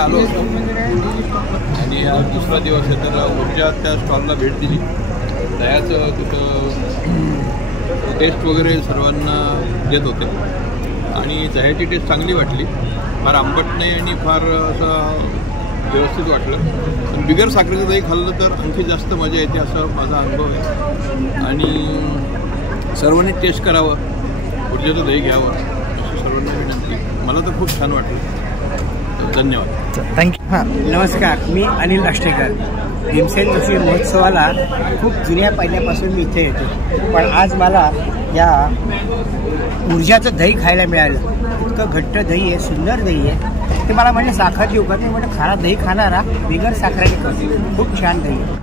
आलो होतो आणि आज दुसरा दिवस आहे तर ऊर्जा त्या स्टॉलला भेट दिली. दह्याचं तिथं टेस्ट वगैरे सर्वांना देत होते आणि दह्याची टेस्ट चांगली वाटली. फार आंबट नाही आणि फार असं व्यवस्थित वाटलं. पण बिगर साखरेचं दही खाल्लं तर आणखी जास्त मजा येते असं माझा अनुभव आहे. आणि सर्वांनी टेस्ट करावं, ऊर्जेचं दही घ्यावं असं सर्वांना विनंती. मला तर खूप छान वाटलं. धन्यवाद. थँक्यू. हां, नमस्कार, मी अनिल राष्ट्रेकर. भीमसेन जोशी महोत्सवाला खूप जुन्या पहिल्यापासून मी इथे येतो, पण आज मला या ऊर्जाचं दही खायला मिळालं. इतकं घट्ट दही आहे, सुंदर दही आहे. ते मला म्हणजे साखर देऊ का? ते म्हणजे खारा दही खाणारा बिगर साखरेने करतो. खूप छान दही आहे.